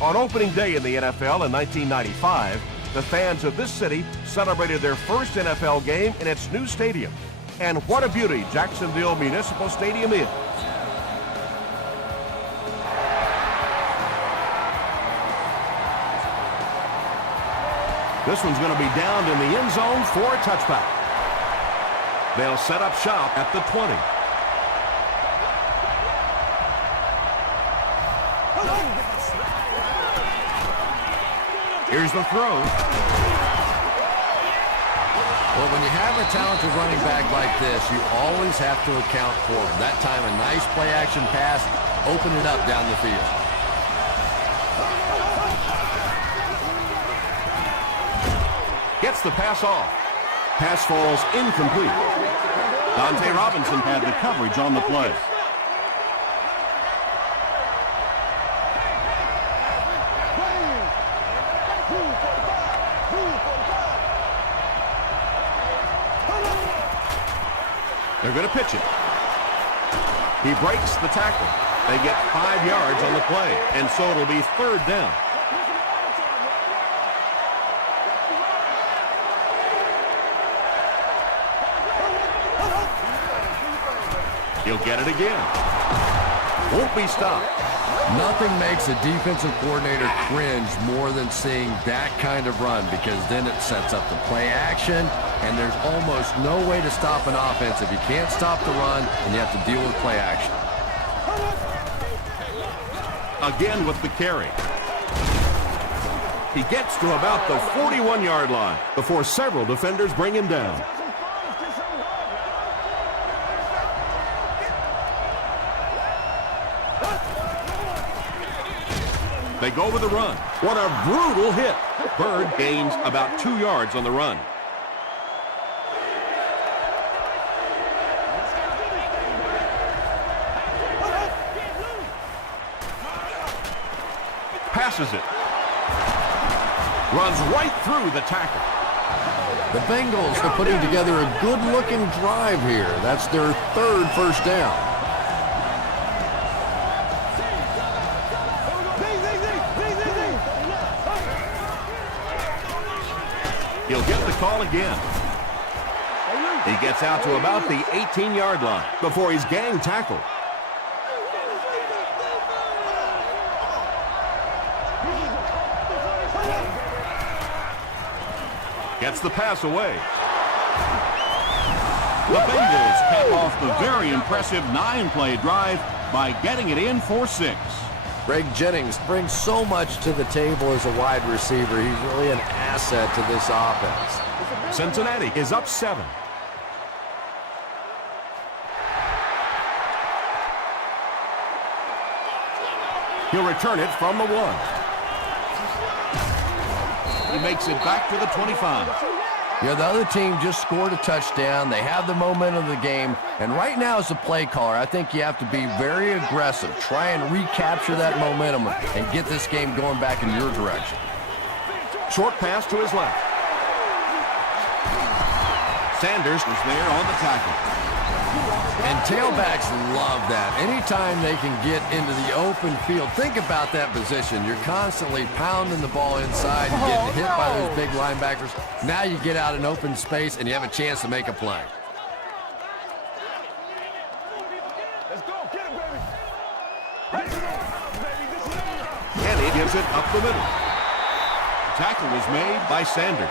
On opening day in the NFL in 1995, the fans of this city celebrated their first NFL game in its new stadium. And what a beauty Jacksonville Municipal Stadium is. This one's going to be downed in the end zone for a touchback. They'll set up shop at the 20. Here's the throw. Well, when you have a talented running back like this, you always have to account for him. That time, a nice play-action pass, open it up down the field. Gets the pass off. Pass falls incomplete. Dante Robinson had the coverage on the play. They're going to pitch it. He breaks the tackle. They get 5 yards on the play, and so it'll be third down. He'll get it again. Won't be stopped. Nothing makes a defensive coordinator cringe more than seeing that kind of run, because then it sets up the play action, and there's almost no way to stop an offense if you can't stop the run and you have to deal with play action. Again with the carry. He gets to about the 41-yard line before several defenders bring him down. They go with the run. What a brutal hit. Bird gains about 2 yards on the run. Passes it. Runs right through the tackle. The Bengals are putting together a good-looking drive here. That's their third first down. He'll get the call again. He gets out to about the 18-yard line before he's gang tackled. Gets the pass away. The Bengals cap off the very impressive 9-play drive by getting it in for 6. Greg Jennings brings so much to the table as a wide receiver. He's really an asset to this offense. Cincinnati is up 7. He'll return it from the 1. He makes it back to the 25. Yeah, the other team just scored a touchdown. They have the momentum of the game. And right now, as a play caller, I think you have to be very aggressive. Try and recapture that momentum and get this game going back in your direction. Short pass to his left. Sanders was there on the tackle. And tailbacks love that. Anytime they can get into the open field, think about that position. You're constantly pounding the ball inside. You're getting hit by those big linebackers. Now you get out in open space, and you have a chance to make a play. Let's go. Get it, baby. And he gives it up the middle. Tackle was made by Sanders.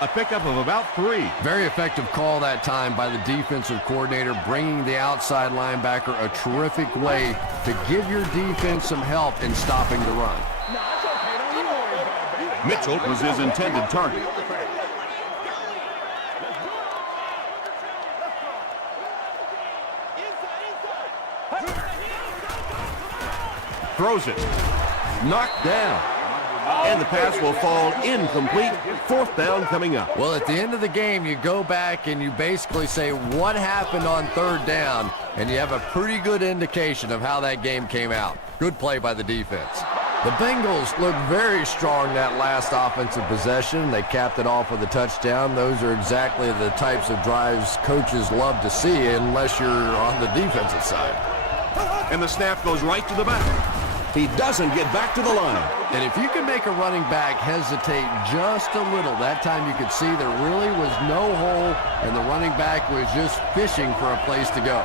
A pickup of about 3. Very effective call that time by the defensive coordinator, bringing the outside linebacker a terrific way to give your defense some help in stopping the run. Mitchell was his intended target. Throws it. Knocked down. And the pass will fall incomplete. 4th down coming up. Well, at the end of the game, you go back and you basically say what happened on 3rd down, and you have a pretty good indication of how that game came out. Good play by the defense. The Bengals look very strong that last offensive possession. They capped it off with a touchdown. Those are exactly the types of drives coaches love to see unless you're on the defensive side. And the snap goes right to the back. He doesn't get back to the line. And if you can make a running back hesitate just a little, that time you could see there really was no hole, and the running back was just fishing for a place to go.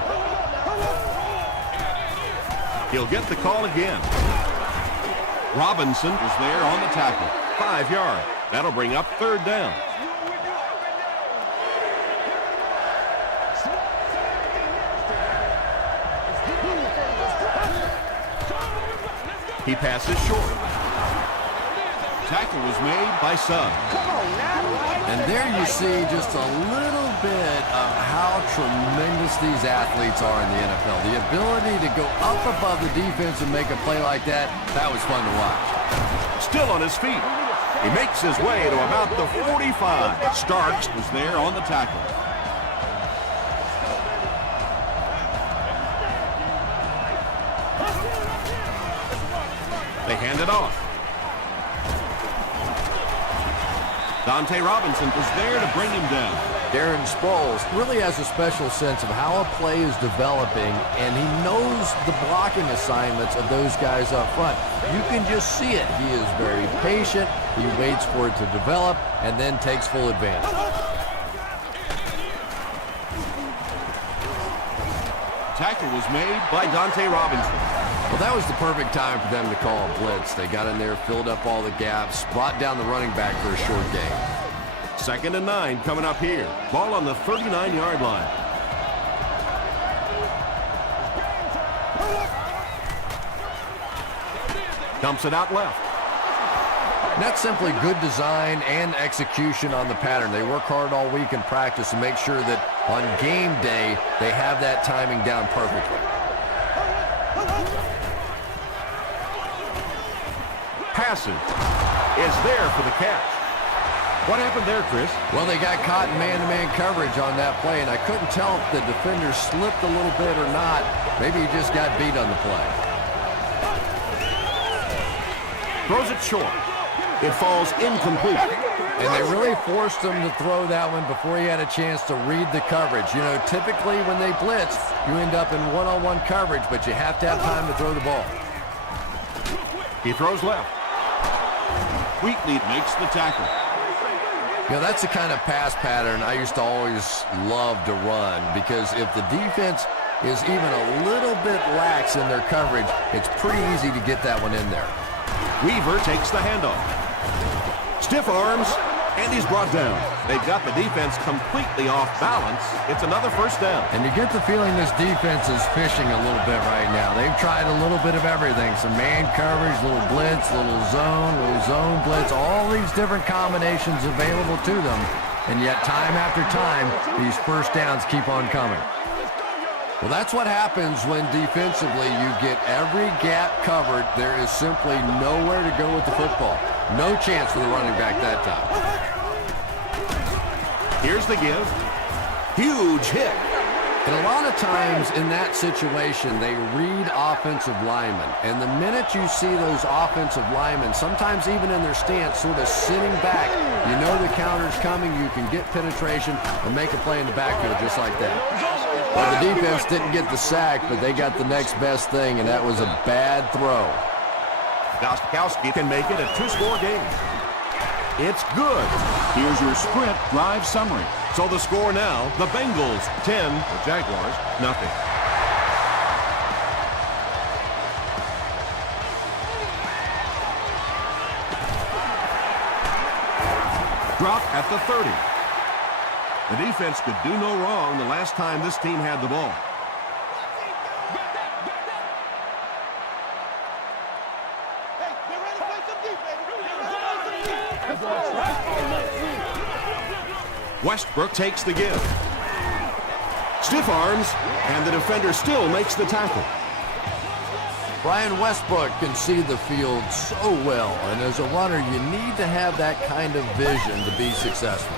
He'll get the call again. Robinson is there on the tackle. 5 yards. That'll bring up 3rd down. He passes short. Tackle was made by Suggs. And there you see just a little bit of how tremendous these athletes are in the NFL. The ability to go up above the defense and make a play like that, that was fun to watch. Still on his feet. He makes his way to about the 45. Starks was there on the tackle. They hand it off. Dante Robinson was there to bring him down. Darren Sproles really has a special sense of how a play is developing, and he knows the blocking assignments of those guys up front. You can just see it. He is very patient. He waits for it to develop and then takes full advantage. Tackle was made by Dante Robinson. Well, that was the perfect time for them to call a blitz. They got in there, filled up all the gaps, brought down the running back for a short gain. 2nd and 9 coming up here. Ball on the 39-yard line. Dumps it out left. And that's simply good design and execution on the pattern. They work hard all week in practice to make sure that on game day they have that timing down perfectly. Passes is there for the catch. What happened there, Chris? Well, they got caught in man-to-man coverage on that play, and I couldn't tell if the defender slipped a little bit or not. Maybe he just got beat on the play. Throws it short. It falls incomplete. And they really forced him to throw that one before he had a chance to read the coverage. You know, typically when they blitz, you end up in one-on-one coverage, but you have to have time to throw the ball. He throws left. Wheatley makes the tackle. You know, that's the kind of pass pattern I used to always love to run, because if the defense is even a little bit lax in their coverage, it's pretty easy to get that one in there. Weaver takes the handoff. Stiff arms, and he's brought down. They've got the defense completely off balance. It's another 1st down. And you get the feeling this defense is fishing a little bit right now. They've tried a little bit of everything. Some man coverage, little blitz, little zone blitz, all these different combinations available to them. And yet time after time, these 1st downs keep on coming. Well, that's what happens when defensively you get every gap covered. There is simply nowhere to go with the football. No chance for the running back that time. Here's the give. Huge hit. And a lot of times in that situation, they read offensive linemen. And the minute you see those offensive linemen, sometimes even in their stance, sort of sitting back, you know the counter's coming, you can get penetration and make a play in the backfield just like that. Well, the defense didn't get the sack, but they got the next best thing, and that was a bad throw. Gostkowski can make it a 2-score game. It's good. Here's your sprint drive summary. So the score now, the Bengals 10, the Jaguars nothing. Drop at the 30. The defense could do no wrong the last time this team had the ball. Westbrook takes the give. Stiff arms, and the defender still makes the tackle. Brian Westbrook can see the field so well, and as a runner, you need to have that kind of vision to be successful.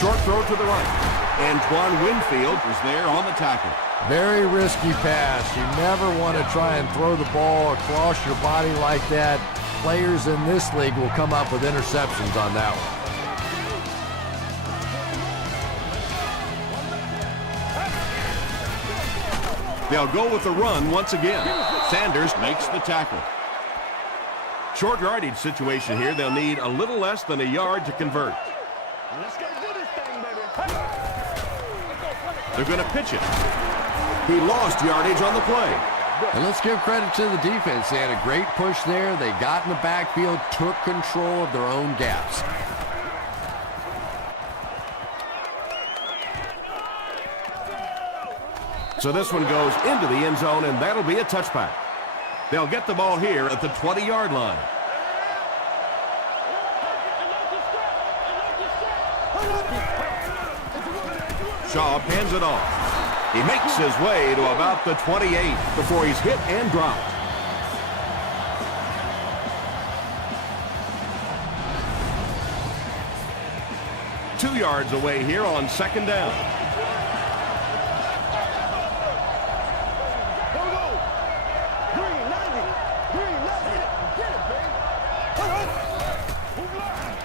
Short throw to the right. Antoine Winfield was there on the tackle. Very risky pass. You never want to try and throw the ball across your body like that. Players in this league will come up with interceptions on that one. They'll go with the run once again. Sanders makes the tackle. Short yardage situation here. They'll need a little less than a yard to convert. Let's go do this thing, baby. They're going to pitch it. He lost yardage on the play. And let's give credit to the defense. They had a great push there. They got in the backfield, took control of their own gaps. So this one goes into the end zone, and that'll be a touchback. They'll get the ball here at the 20-yard line. Shaw hands it off. He makes his way to about the 28 before he's hit and dropped. Two yards away here on second down.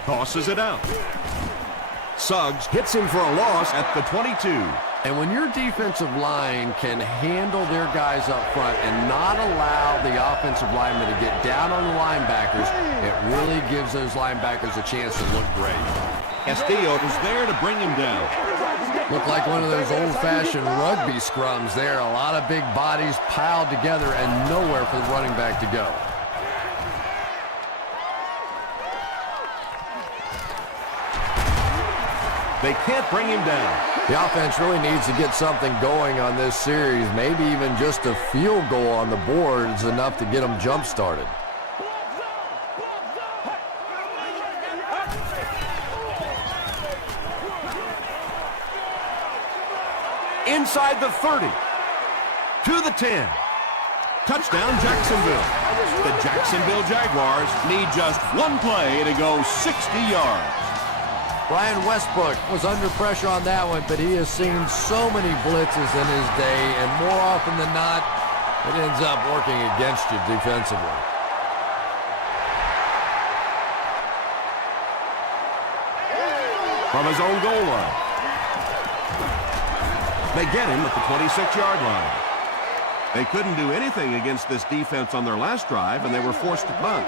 Tosses it out. Suggs hits him for a loss at the 22. And when your defensive line can handle their guys up front and not allow the offensive linemen to get down on the linebackers, it really gives those linebackers a chance to look great. Castillo is there to bring him down. Looked like one of those old-fashioned rugby scrums there. A lot of big bodies piled together and nowhere for the running back to go. They can't bring him down. The offense really needs to get something going on this series. Maybe even just a field goal on the board is enough to get them jump-started. Inside the 30. To the 10. Touchdown, Jacksonville. The Jacksonville Jaguars need just one play to go 60 yards. Brian Westbrook was under pressure on that one, but he has seen so many blitzes in his day, and more often than not, it ends up working against you defensively. From his own goal line. They get him at the 26-yard line. They couldn't do anything against this defense on their last drive, and they were forced to punt.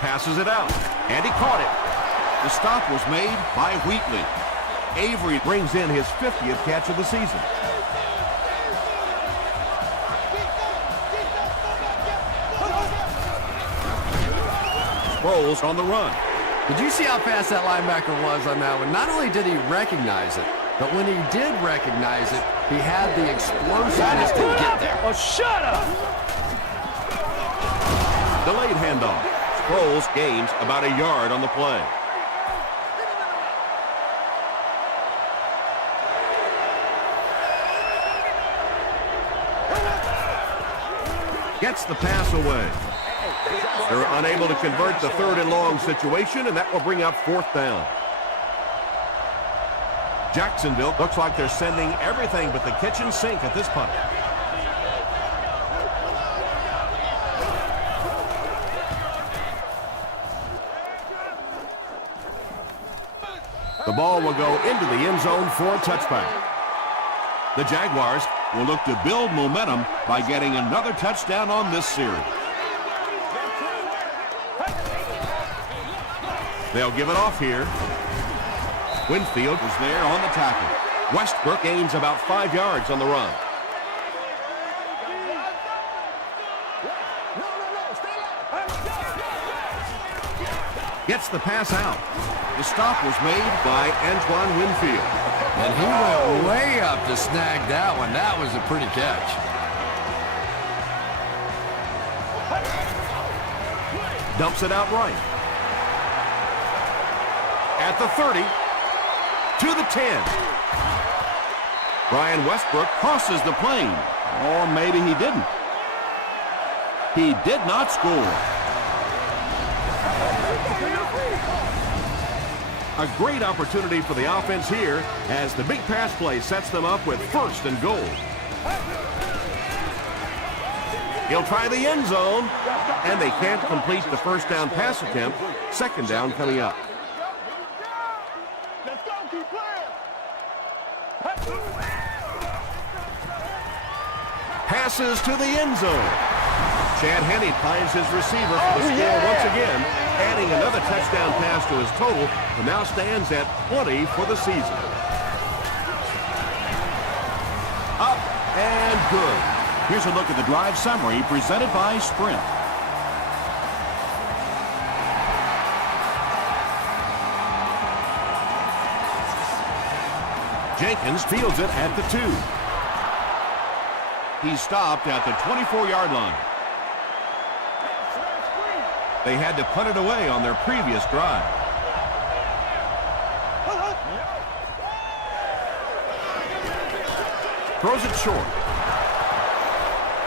Passes it out, and he caught it. The stop was made by Wheatley. Avery brings in his 50th catch of the season. Sproles on the run. Did you see how fast that linebacker was on that one? Not only did he recognize it, but when he did recognize it, he had the explosiveness to get there. Oh, shut up! Delayed handoff. Sproles gains about a yard on the play. Gets the pass away. They're unable to convert the 3rd and long situation, and that will bring up 4th down. Jacksonville looks like they're sending everything but the kitchen sink at this punt. The ball will go into the end zone for a touchback. The Jaguars will look to build momentum by getting another touchdown on this series. They'll give it off here. Winfield is there on the tackle. Westbrook gains about 5 yards on the run. Gets the pass out. The stop was made by Antoine Winfield. And he went way up to snag that one. That was a pretty catch. Dumps it out right. At the 30. To the 10. Brian Westbrook crosses the plane. Or maybe he didn't. He did not score. A great opportunity for the offense here as the big pass play sets them up with 1st and goal. He'll try the end zone, and they can't complete the 1st down pass attempt. 2nd down coming up. Let's go, keep playing. Passes to the end zone. Chad Henne finds his receiver for the score once again, adding another touchdown pass to his total, and now stands at 20 for the season. Up and good. Here's a look at the drive summary presented by Sprint. Jenkins fields it at the 2. He's stopped at the 24-yard line. They had to punt it away on their previous drive. Throws it short.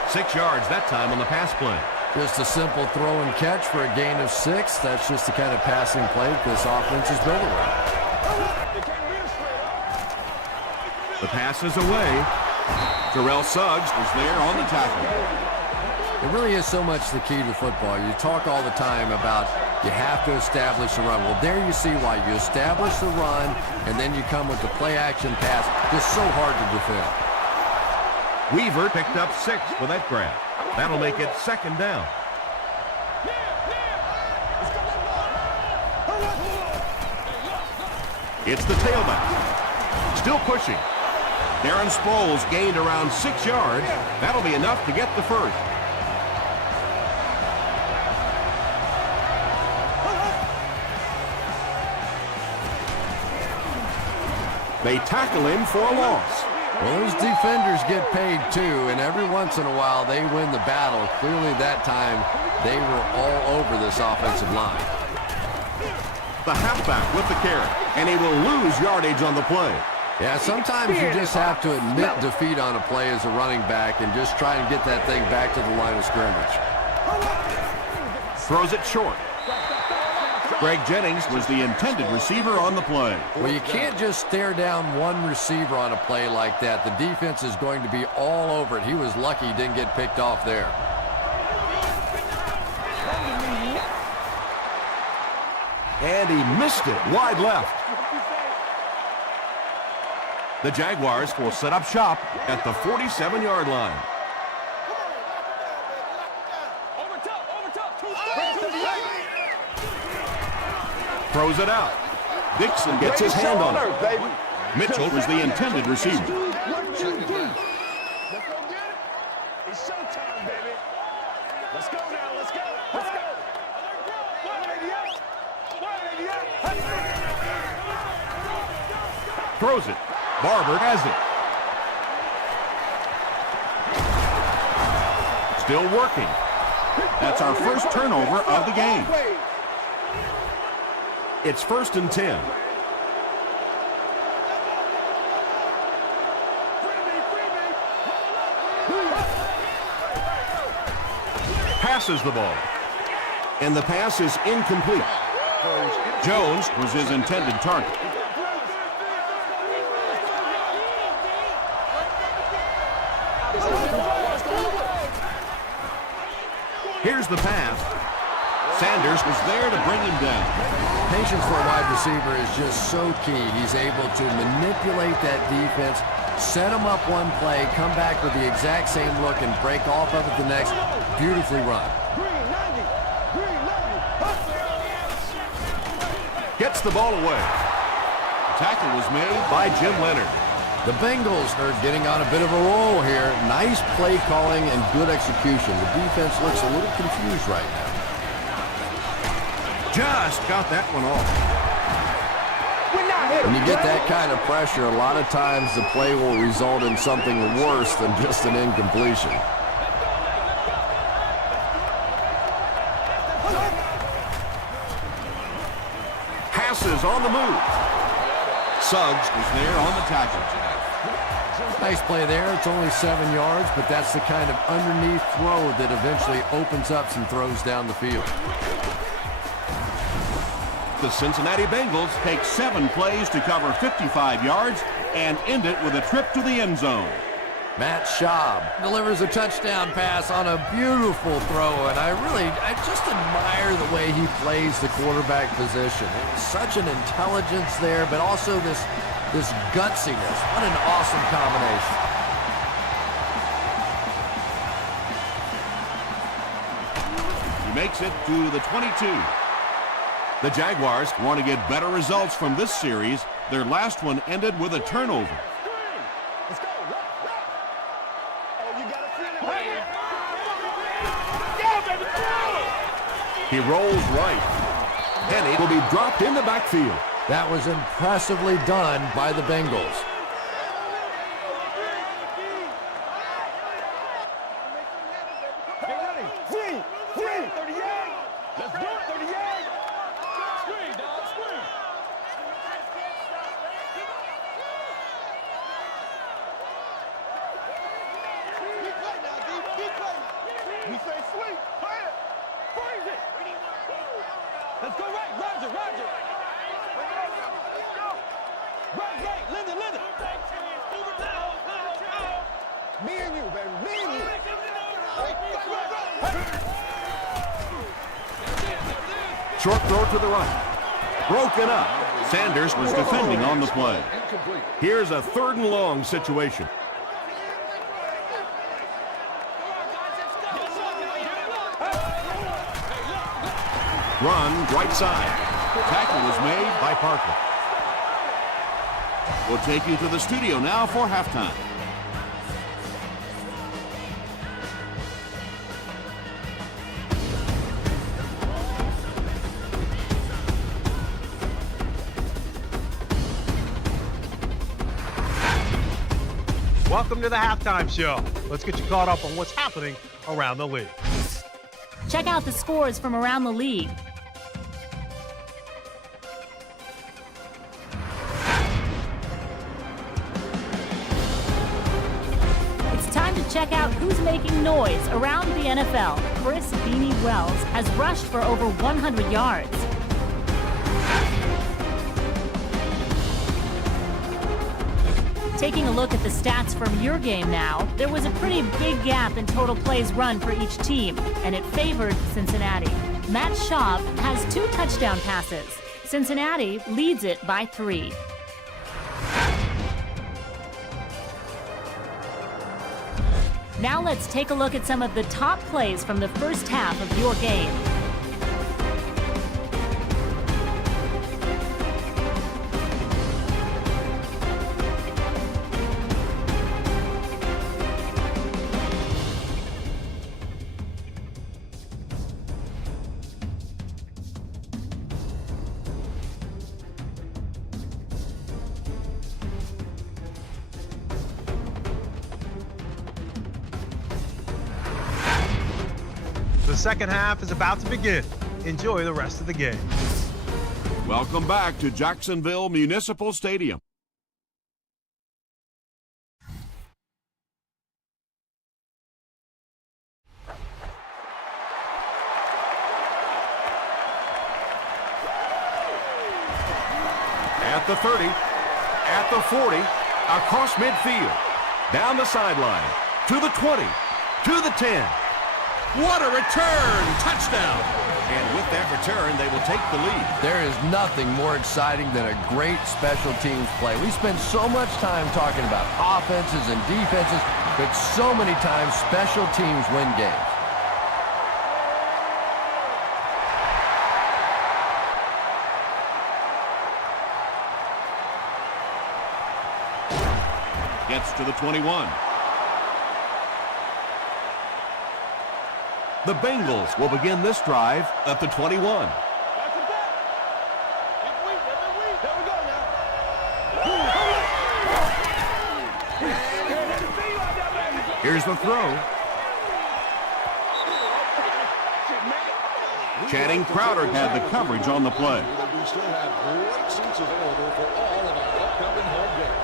6 yards that time on the pass play. Just a simple throw and catch for a gain of 6. That's just the kind of passing play this offense is built around. The pass is away. Terrell Suggs was there on the tackle. It really is so much the key to football. You talk all the time about you have to establish the run. Well, there you see why. You establish the run, and then you come with the play-action pass. Just so hard to defend. Weaver picked up 6 with that grab. That'll make it 2nd down. It's the tailback. Still pushing. Darren Sproles gained around 6 yards. That'll be enough to get the first. They tackle him for a loss. Well, those defenders get paid too, and every once in a while they win the battle. Clearly that time they were all over this offensive line. The halfback with the carry, and he will lose yardage on the play. Yeah, sometimes you just have to admit defeat on a play as a running back and just try and get that thing back to the line of scrimmage. Throws it short. Greg Jennings was the intended receiver on the play. Well, you can't just stare down one receiver on a play like that. The defense is going to be all over it. He was lucky he didn't get picked off there. And he missed it wide left. The Jaguars will set up shop at the 47-yard line. Throws it out. Dixon gets his hand on it. Mitchell was the intended receiver. Let's go get it. It's showtime, baby. Let's go now. Let's go. Let's go. Throws it. Barber has it. Still working. That's our first turnover of the game. It's 1st and 10. Passes the ball. And the pass is incomplete. Jones was his intended target. Here's the pass. Sanders was there to bring him down. Patience for a wide receiver is just so key. He's able to manipulate that defense, set him up one play, come back with the exact same look, and break off of it the next. Beautifully run. Gets the ball away. Tackle was made by Jim Leonard. The Bengals are getting on a bit of a roll here. Nice play calling and good execution. The defense looks a little confused right now. Just got that one off. When you get that kind of pressure, a lot of times the play will result in something worse than just an incompletion. Passes on the move. Suggs was there on the tackle. Nice play there. It's only 7 yards, but that's the kind of underneath throw that eventually opens up some throws down the field. The Cincinnati Bengals take 7 plays to cover 55 yards and end it with a trip to the end zone. Matt Schaub delivers a touchdown pass on a beautiful throw, and I just admire the way he plays the quarterback position. Such an intelligence there, but also this this gutsiness. What an awesome combination. He makes it to the 22. The Jaguars want to get better results from this series. Their last one ended with a turnover. Let's go. Oh, you got to feel it. He rolls right. Penny will be dropped in the backfield. That was impressively done by the Bengals. Get ready. Free. 38. Let's do it. 38. Screen, dog. Screen. We say sweep. Play it. Freeze it. Let's go right. Roger. Right. Linda. Me and you, baby. Me and you. Right. Short throw to the right. Broken up. Sanders was defending on the play. Here's a 3rd and long situation. Run right side. Tackle was made by Parker. We'll take you to the studio now for halftime. Welcome to the halftime show. Let's get you caught up on what's happening around the league. Check out the scores from around the league. It's time to check out who's making noise around the NFL. Chris Beanie Wells has rushed for over 100 yards. Taking a look at the stats from your game now, there was a pretty big gap in total plays run for each team, and it favored Cincinnati. Matt Schaub has 2 touchdown passes. Cincinnati leads it by 3. Now let's take a look at some of the top plays from the first half of your game. The second half is about to begin. Enjoy the rest of the game. Welcome back to Jacksonville Municipal Stadium. At the 30, at the 40, across midfield, down the sideline, to the 20, to the 10. What a return! Touchdown! And with that return, they will take the lead. There is nothing more exciting than a great special teams play. We spend so much time talking about offenses and defenses, but so many times special teams win games. Gets to the 21. The Bengals will begin this drive at the 21. There we go now. Here's the throw. Channing Crowder had the coverage on the play. We still have great seats available for all of our upcoming home games.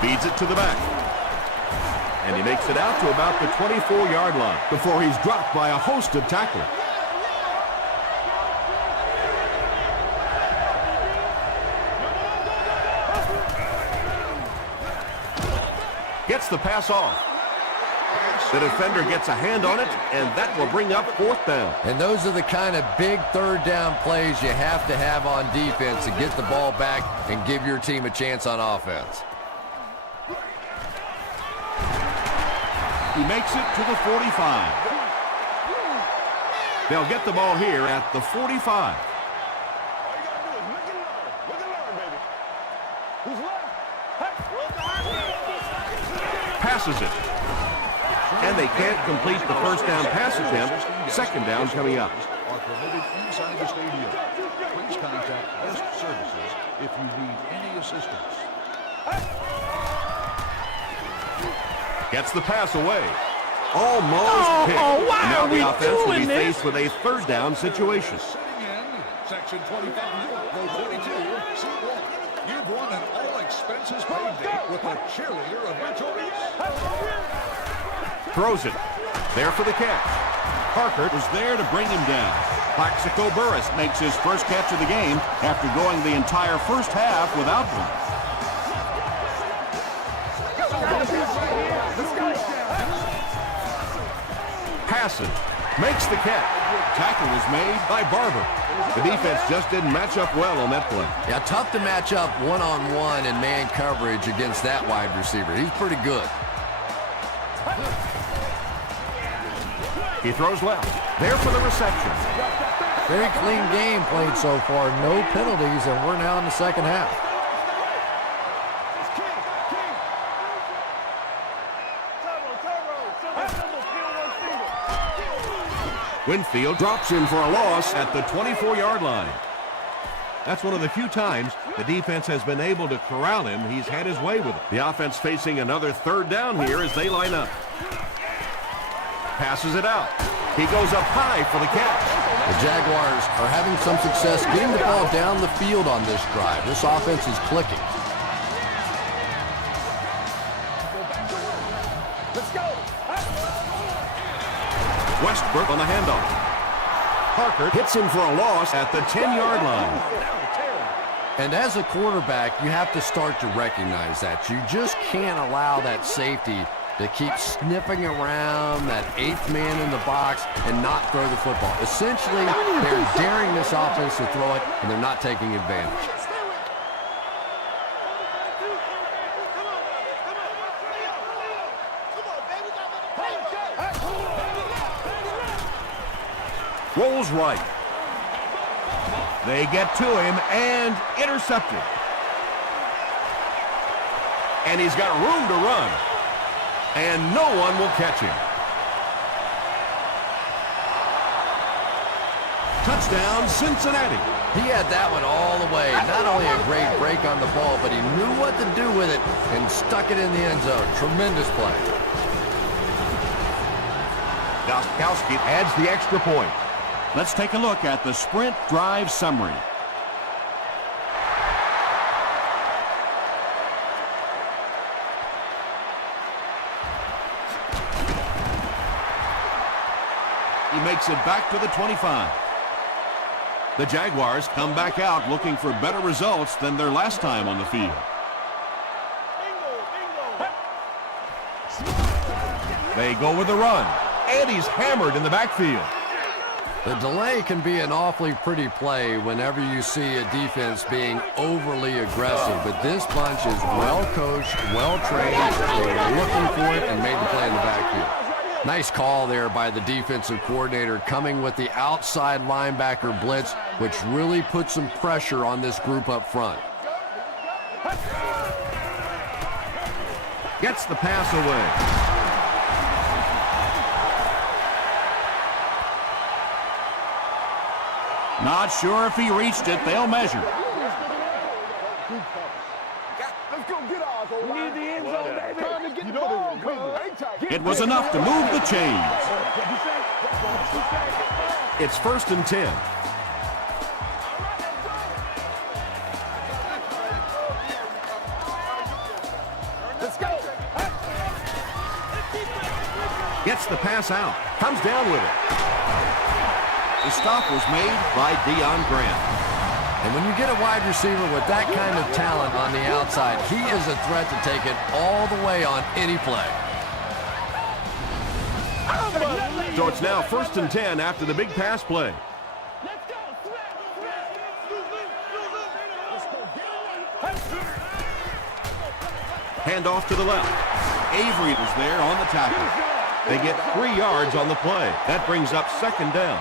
Feeds it to the back. And he makes it out to about the 24-yard line before he's dropped by a host of tacklers. Gets the pass off. The defender gets a hand on it, and that will bring up 4th down. And those are the kind of big 3rd down plays you have to have on defense to get the ball back and give your team a chance on offense. He makes it to the 45. They'll get the ball here at the 45. Passes it. And they can't complete the 1st down pass attempt. 2nd down coming up. Are permitted inside the stadium. Please contact guest services if you need any assistance. Gets the pass away. Almost picked. why And now are we the offense will be doing this? faced with a 3rd down situation. Sitting in section 25, row 42, seat 1. You've won an all-expenses paid date with a cheerleader of your choice. Throws it. There for the catch. Parker was there to bring him down. Plaxico Burress makes his first catch of the game after going the entire first half without one. Passes. Makes the catch. Tackle was made by Barber. The defense just didn't match up well on that play. Yeah, tough to match up one-on-one in man coverage against that wide receiver. He's pretty good. He throws left. There for the reception. Very clean game played so far. No penalties, and we're now in the 2nd half. Winfield drops him for a loss at the 24-yard line. That's one of the few times the defense has been able to corral him. He's had his way with it. The offense facing another 3rd down here as they line up. Passes it out. He goes up high for the catch. The Jaguars are having some success getting the ball down the field on this drive. This offense is clicking. Westbrook on the handoff. Parker hits him for a loss at the 10-yard line. And as a quarterback, you have to start to recognize that. You just can't allow that safety to keep sniffing around that 8th man in the box and not throw the football. Essentially, they're daring this offense to throw it, and they're not taking advantage. Rolls right. They get to him and intercepted. And he's got room to run. And no one will catch him. Touchdown, Cincinnati. He had that one all the way. Not only a great break on the ball, but he knew what to do with it and stuck it in the end zone. Tremendous play. Gostkowski adds the extra point. Let's take a look at the sprint drive summary. He makes it back to the 25. The Jaguars come back out looking for better results than their last time on the field. They go with the run, and he's hammered in the backfield. The delay can be an awfully pretty play whenever you see a defense being overly aggressive, but this bunch is well coached, well trained. They were looking for it and made the play in the backfield. Nice call there by the defensive coordinator, coming with the outside linebacker blitz, which really put some pressure on this group up front. Gets the pass away. Not sure if he reached it. They'll measure. Let's go get ours, we need the end zone, baby. Time to get the ball, It was enough to move the chains. It's 1st and 10. Let's go. Gets the pass out. Comes down with it. The stop was made by Deion Grant. And when you get a wide receiver with that kind of talent on the outside, he is a threat to take it all the way on any play. So it's now 1st and 10 after the big pass play. Let's go. Handoff to the left. Avery was there on the tackle. They get 3 yards on the play. That brings up 2nd down.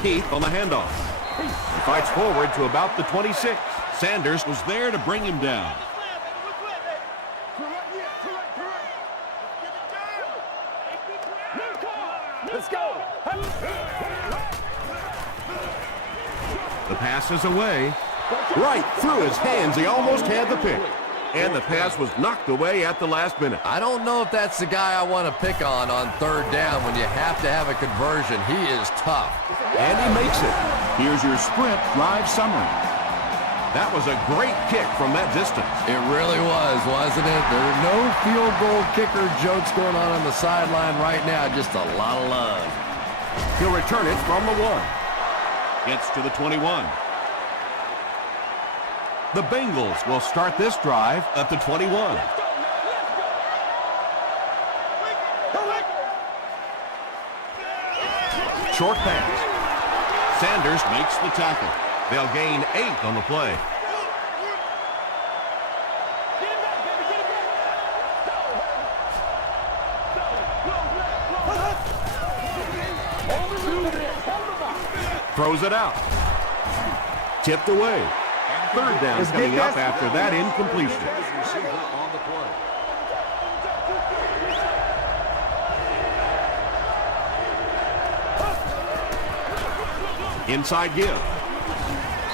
Keith on the handoff. He fights forward to about the 26. Sanders was there to bring him down. Let's go. The pass is away. Right through his hands. He almost had the pick. And the pass was knocked away at the last minute. I don't know if that's the guy I want to pick on 3rd down when you have to have a conversion. He is tough. And he makes it. Here's your sprint drive summary. That was a great kick from that distance. It really was, wasn't it? There are no field goal kicker jokes going on the sideline right now. Just a lot of love. He'll return it from the 1. Gets to the 21. The Bengals will start this drive at the 21. Short pass. Sanders makes the tackle. They'll gain 8 on the play. Throws it out. Tipped away. 3rd down coming up after that incompletion. On the play. Inside give.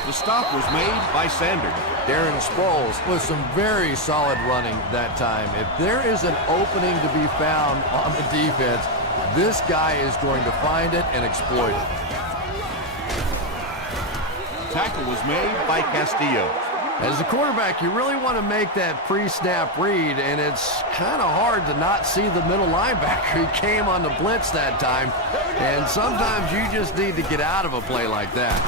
The stop was made by Sanders. Darren Sproles with some very solid running that time. If there is an opening to be found on the defense, this guy is going to find it and exploit it. Tackle was made by Castillo. As a quarterback, you really want to make that pre-snap read, and it's kind of hard to not see the middle linebacker. He came on the blitz that time, and sometimes you just need to get out of a play like that.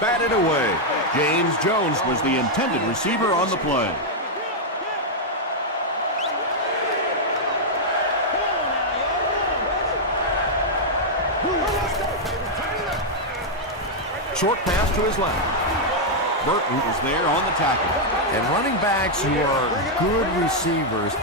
Batted away. James Jones was the intended receiver on the play. Short pass to his left. Burton is there on the tackle. And running backs who are good receivers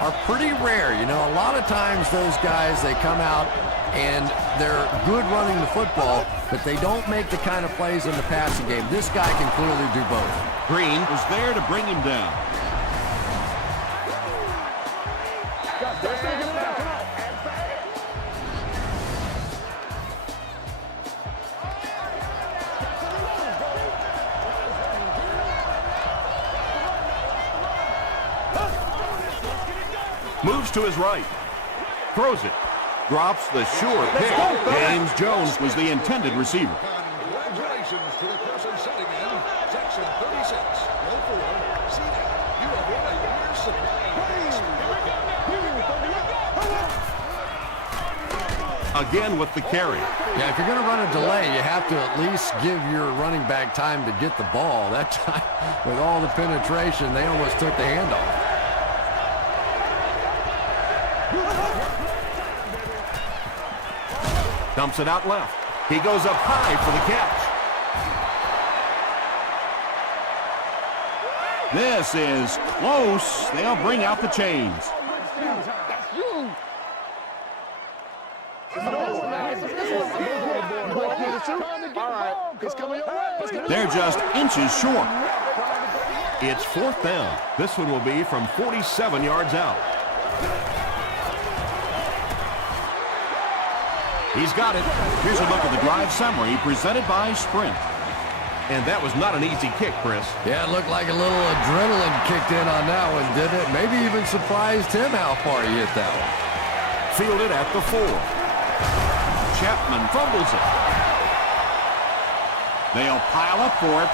are pretty rare. You know, a lot of times those guys, they come out and they're good running the football, but they don't make the kind of plays in the passing game. This guy can clearly do both. Green was there to bring him down. Moves to his right. Throws it. Drops the sure pick. James Jones was the intended receiver. Congratulations to the person sitting in section 36. Go forward. See that. You have won a year's supply of Again with the carry. Yeah, if you're going to run a delay, you have to at least give your running back time to get the ball. That time, with all the penetration, they almost took the handoff. Dumps it out left. He goes up high for the catch. This is close. They'll bring out the chains. They're just inches short. It's 4th down. This one will be from 47 yards out. He's got it. Here's a look at the drive summary presented by Sprint. And that was not an easy kick, Chris. Yeah, it looked like a little adrenaline kicked in on that one, didn't it? Maybe even surprised him how far he hit that one. Fielded at the 4. Chapman fumbles it. They'll pile up for it.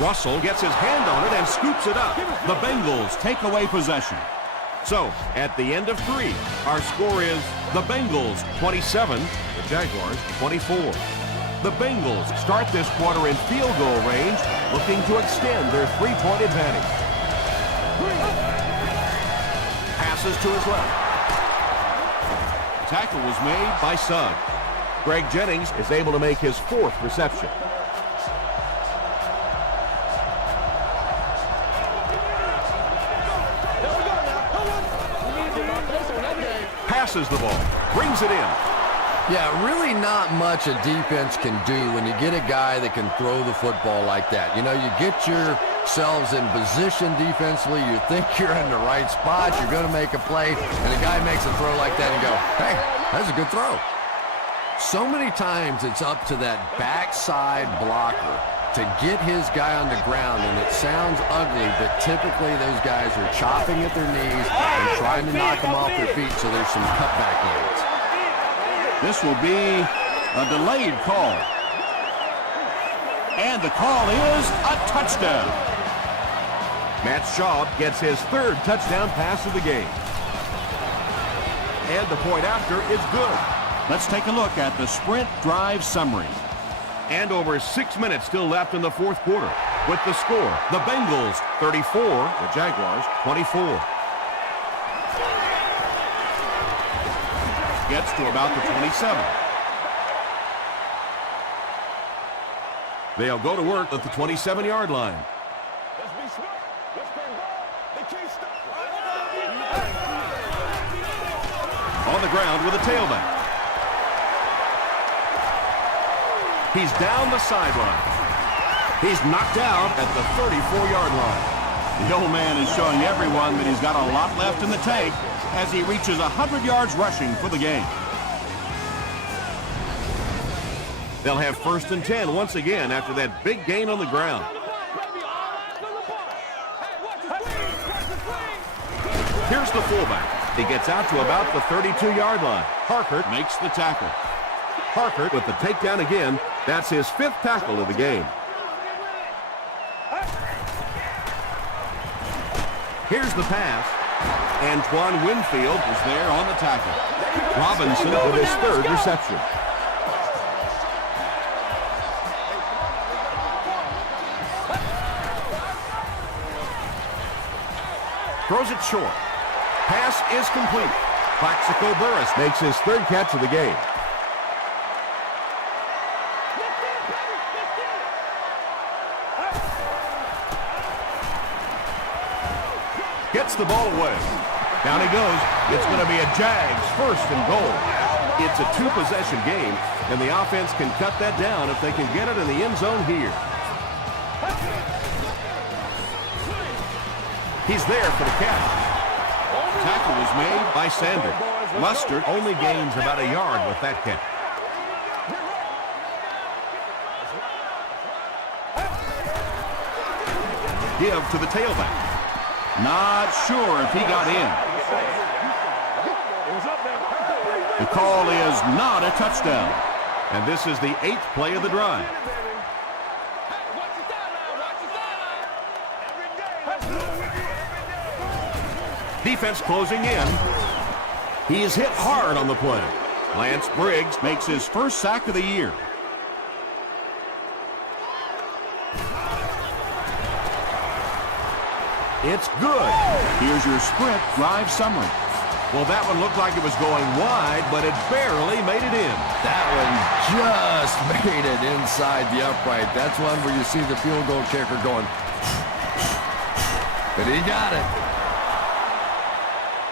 Russell gets his hand on it and scoops it up. The Bengals take away possession. So, at the end of 3, our score is the Bengals 27, the Jaguars 24. The Bengals start this quarter in field goal range, looking to extend their three-point advantage. Passes to his left. Tackle was made by Suggs. Greg Jennings is able to make his fourth reception. Passes the ball, brings it in. Yeah, really not much a defense can do when you get a guy that can throw the football like that. You know, you get yourselves in position defensively, you think you're in the right spot, you're going to make a play, and the guy makes a throw like that and you go, hey, that's a good throw. So many times it's up to that backside blocker to get his guy on the ground, and it sounds ugly, but typically those guys are chopping at their knees and trying to knock them off their feet, so there's some cutback lanes. This will be a delayed call. And the call is a touchdown. Matt Schaub gets his third touchdown pass of the game. And the point after is good. Let's take a look at the sprint drive summary. And over 6 minutes still left in the fourth quarter. With the score, the Bengals 34, the Jaguars 24. Gets to about the 27. They'll go to work at the 27-yard line. Let's be smart. Let's bring ball. They can't stop. On the ground with a tailback. He's down the sideline. He's knocked out at the 34-yard line. The old man is showing everyone that he's got a lot left in the tank as he reaches 100 yards rushing for the game. They'll have 1st and 10 once again after that big gain on the ground. Here's the fullback. He gets out to about the 32-yard line. Harkert makes the tackle. Harkert with the takedown again. That's his 5th tackle of the game. Here's the pass. Antoine Winfield is there on the tackle. Robinson with his 3rd reception. Throws it short. Pass is complete. Plaxico Burress makes his 3rd catch of the game. Gets the ball away. Down he goes. It's going to be a Jags 1st and goal. It's a 2-possession game, and the offense can cut that down if they can get it in the end zone here. He's there for the catch. Tackle was made by Sanders. Mustard only gains about a yard with that catch. Give to the tailback. Not sure if he got in. The call is not a touchdown. And this is the 8th play of the drive. Defense closing in. He is hit hard on the play. Lance Briggs makes his 1st sack of the year. It's good. Here's your sprint drive summary. Well, that one looked like it was going wide, but it barely made it in. That one just made it inside the upright. That's one where you see the field goal kicker going, but he got it.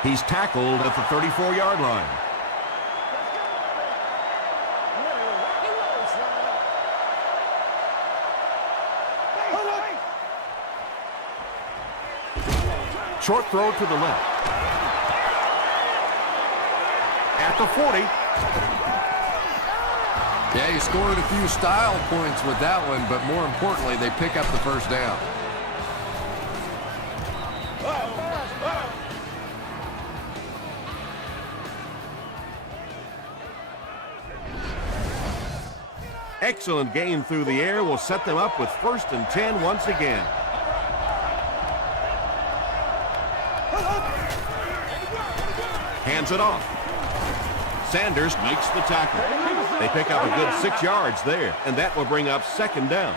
He's tackled at the 34-yard line. Short throw to the left. At the 40. Yeah, he scored a few style points with that one, but more importantly, they pick up the 1st down. Excellent gain through the air will set them up with 1st and 10 once again. Hands it off. Sanders makes the tackle. They pick up a good 6 yards there, and that will bring up 2nd down.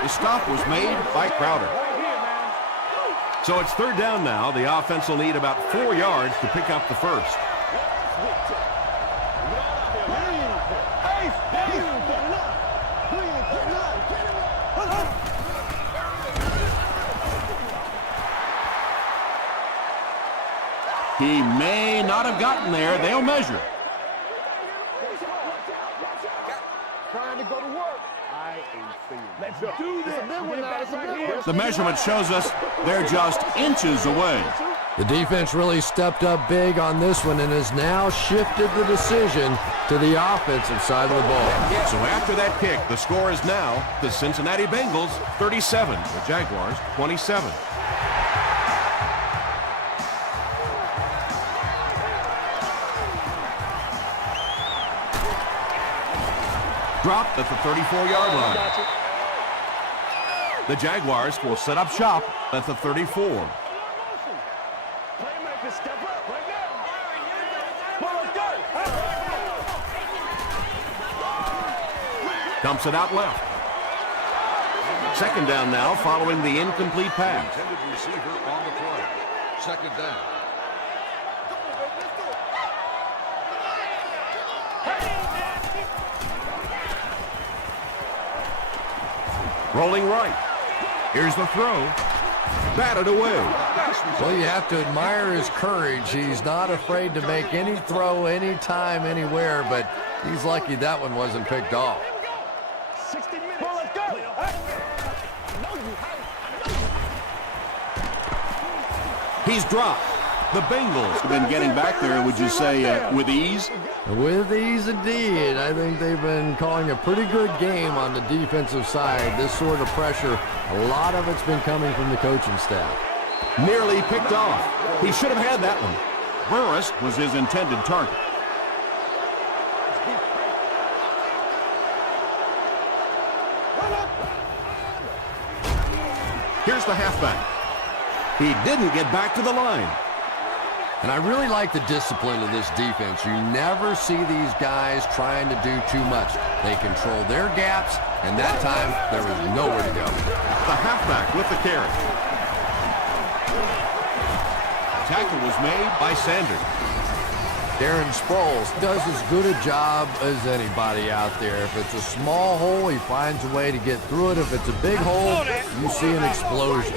The stop was made by Crowder. So it's 3rd down now. The offense will need about 4 yards to pick up the first. He may not have gotten there. They'll measure. Trying to go to work. I ain't feeling. Let's do this. The measurement shows us they're just inches away. The defense really stepped up big on this one and has now shifted the decision to the offensive side of the ball. So after that kick, the score is now the Cincinnati Bengals 37, the Jaguars 27. Dropped at the 34-yard line. The Jaguars will set up shop at the 34. Playmakers step up right now. Dumps it out left. 2nd down now following the incomplete pass. Intended receiver on the play. 2nd down. Rolling right. Here's the throw. Batted away. Well, you have to admire his courage. He's not afraid to make any throw, anytime, anywhere, but he's lucky that one wasn't picked off. 60 minutes. Well, let's go. He's dropped. The Bengals have been getting back there, would you say, with ease? With ease indeed. I think they've been calling a pretty good game on the defensive side. This sort of pressure, a lot of it's been coming from the coaching staff. Nearly picked off. He should have had that one. Burris was his intended target. Here's the halfback. He didn't get back to the line. And I really like the discipline of this defense. You never see these guys trying to do too much. They control their gaps, and that time there was nowhere to go. The halfback with the carry. Tackle was made by Sanders. Darren Sproles does as good a job as anybody out there. If it's a small hole, he finds a way to get through it. If it's a big hole, you see an explosion.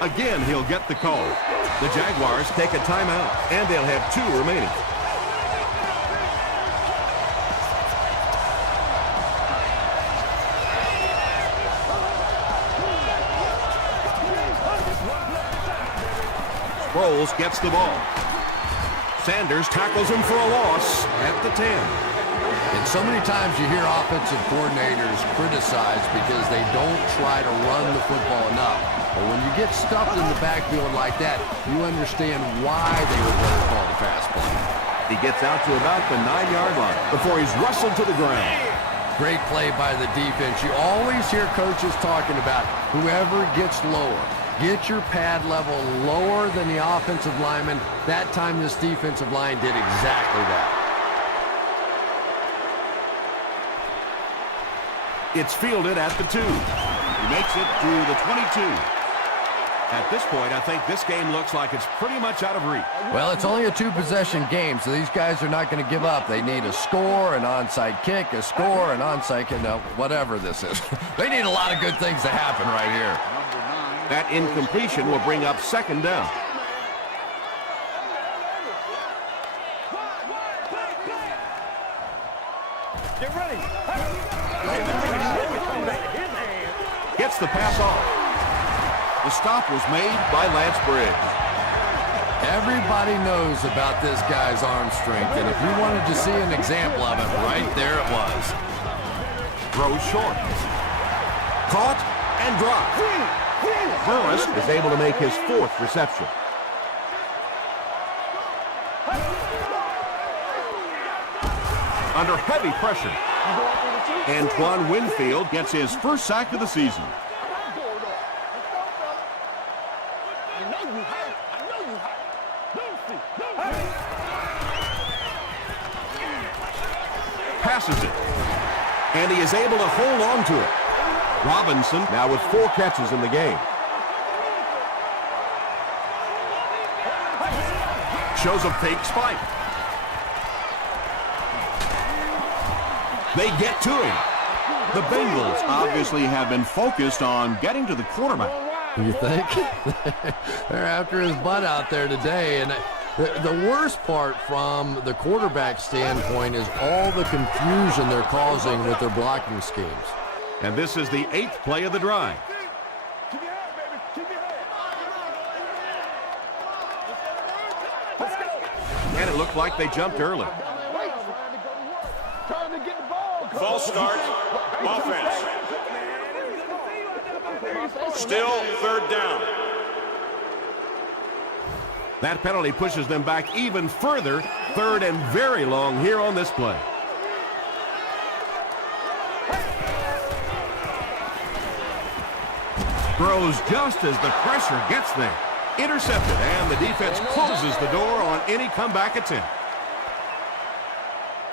Again, he'll get the call. The Jaguars take a timeout, and they'll have 2 remaining. Sproles gets the ball. Sanders tackles him for a loss at the 10. And so many times you hear offensive coordinators criticized because they don't try to run the football enough. But when you get stuffed in the backfield like that, you understand why they would rather call the pass play. He gets out to about the 9-yard line before he's wrestled to the ground. Great play by the defense. You always hear coaches talking about whoever gets lower. Get your pad level lower than the offensive lineman. That time this defensive line did exactly that. It's fielded at the 2. He makes it to the 22. At this point, I think this game looks like it's pretty much out of reach. Well, it's only a 2-possession game, so these guys are not going to give up. They need a score, an onside kick, a score, an onside kick, no, whatever this is. They need a lot of good things to happen right here. That incompletion will bring up 2nd down. Get ready. Gets the pass off. The stop was made by Lance Briggs. Everybody knows about this guy's arm strength, and if you wanted to see an example of it, right there it was. Throws short. Caught and dropped. Burris is able to make his 4th reception. Under heavy pressure, Antoine Winfield gets his 1st sack of the season. Passes it, and he is able to hold on to it. Robinson now with 4 catches in the game. Shows a fake spike. They get to him. The Bengals obviously have been focused on getting to the quarterback. You think? They're after his butt out there today. And the worst part from the quarterback standpoint is all the confusion they're causing with their blocking schemes. And this is the 8th play of the drive. Keep your head, baby. Keep your head. And it looked like they jumped early. Trying to get the ball. False start. Offense. Still 3rd down. That penalty pushes them back even further. 3rd and very long here on this play. Throws just as the pressure gets there. Intercepted, and the defense closes the door on any comeback attempt.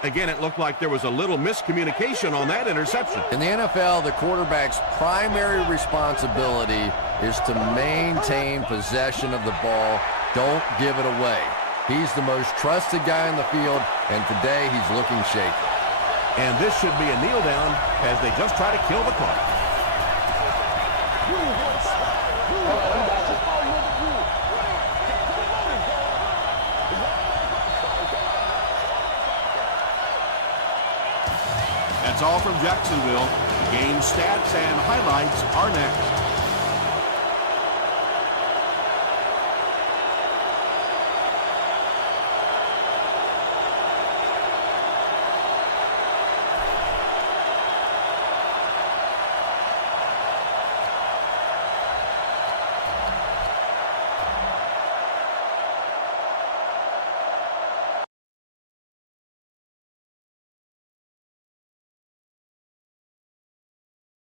Again, it looked like there was a little miscommunication on that interception. In the NFL, the quarterback's primary responsibility is to maintain possession of the ball. Don't give it away. He's the most trusted guy in the field, and today he's looking shaky. And this should be a kneel down as they just try to kill the clock. That's all from Jacksonville. Game stats and highlights are next.